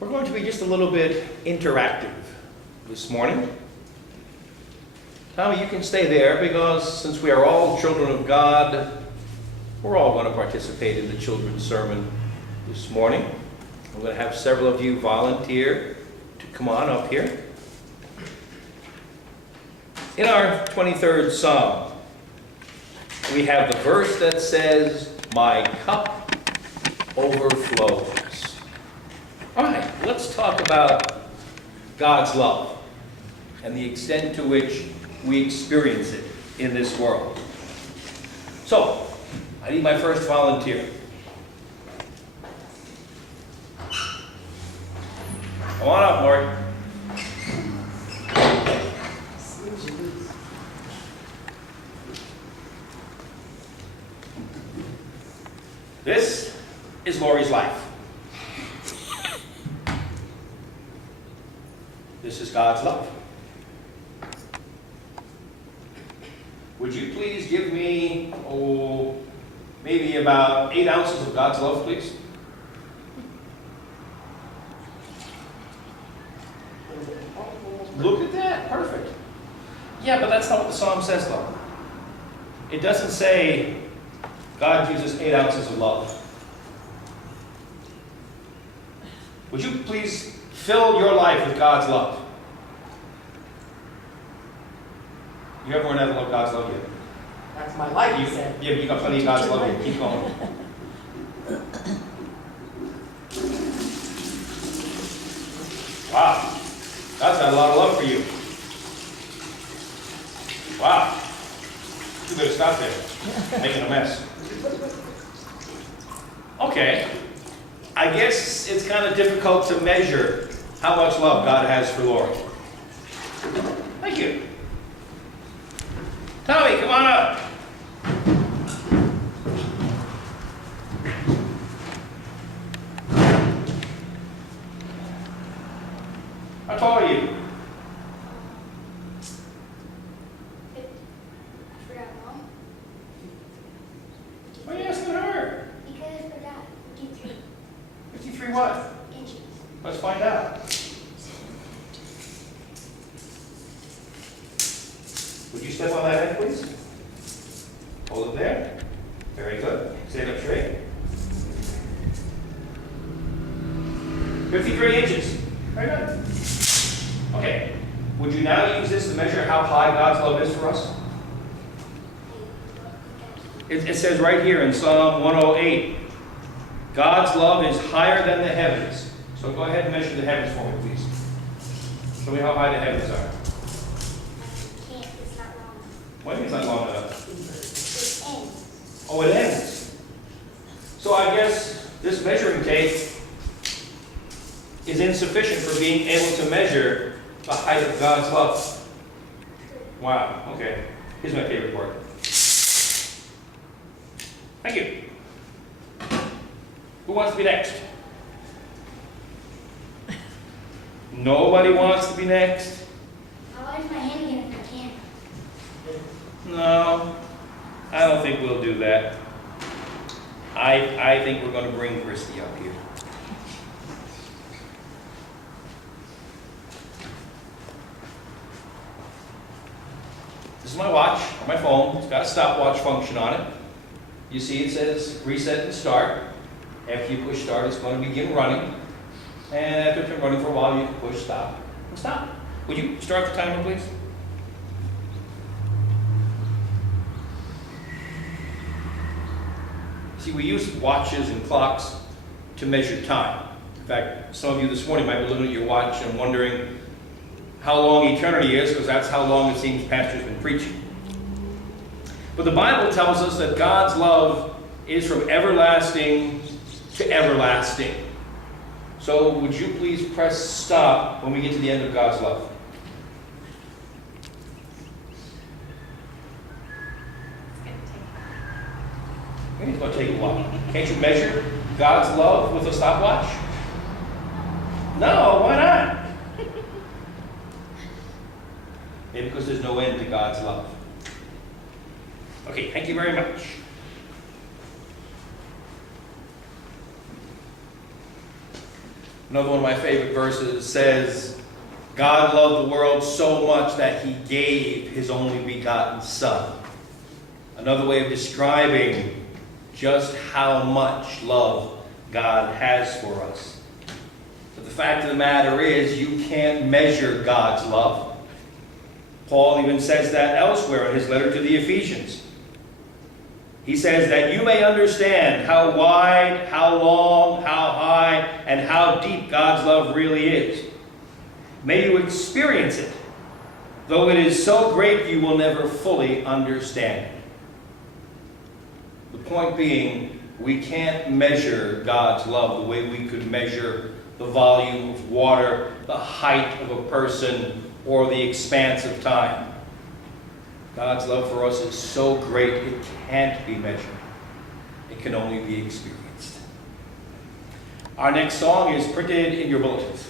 We're going to be just a little bit interactive this morning. Tommy, you can stay there because since we are all children of God, we're all going to participate in the children's sermon this morning. I'm going to have several of you volunteer to come on up here. In our 23rd Psalm, we have the verse that says, "My cup overflows." All right, let's talk about God's love and the extent to which we experience it in this world. So, I need my first volunteer. Come on up, Lori. This is Lori's life. This is God's love. Would you please give me, maybe about 8 ounces of God's love, please? Look at that, perfect. Yeah, but that's not what the psalm says, though. It doesn't say God uses 8 ounces of love. Would you please fill your life with God's love? You ever run out of God's love yet? That's my life, you said. Yeah, but you got plenty of God's love yet. Keep going. Wow. God's got a lot of love for you. Wow. You better stop there. Making a mess. Okay. I guess it's kind of difficult to measure how much love God has for Lori. Thank you. Tommy, come on up. How tall are you? I forgot, Mom. Why are you asking her? Because I forgot. 53 53 what? inches. Let's find out. Would you step on that end, please? Hold it there. Very good. Stand up straight. 53 inches. Very good. Okay. Would you now use this to measure how high God's love is for us? It says right here in Psalm 108, God's love is higher than the heavens. So go ahead and measure the heavens for me, please. Show me how high the heavens are. I can't. It's not long. What do you mean it's not long enough? It ends. Oh, it ends. So I guess this measuring tape is insufficient for being able to measure the height of God's love. Wow, okay. Here's my favorite part. Thank you. Who wants to be next? Nobody wants to be next? I'll raise my hand again if I can. No, I don't think we'll do that. I think we're going to bring Christy up here. This is my watch, or my phone. It's got a stopwatch function on it. You see it says reset and start. After you push start, it's going to begin running. And after it's been running for a while, you can push stop and stop. Would you start the timer, please? See, we use watches and clocks to measure time. In fact, some of you this morning might be looking at your watch and wondering how long eternity is, because that's how long it seems Pastor's been preaching. But the Bible tells us that God's love is from everlasting to everlasting. So would you please press stop when we get to the end of God's love? It's going to take a while. Can't you measure God's love with a stopwatch? No, why not? Maybe because there's no end to God's love. Okay, thank you very much. Another one of my favorite verses says, God loved the world so much that he gave his only begotten Son. Another way of describing just how much love God has for us. But the fact of the matter is, you can't measure God's love. Paul even says that elsewhere in his letter to the Ephesians. He says that you may understand how wide, how long, how high, and how deep God's love really is. May you experience it, though it is so great you will never fully understand it. The point being, we can't measure God's love the way we could measure the volume of water, the height of a person, or the expanse of time. God's love for us is so great it can't be measured. It can only be experienced. Our next song is printed in your bulletins.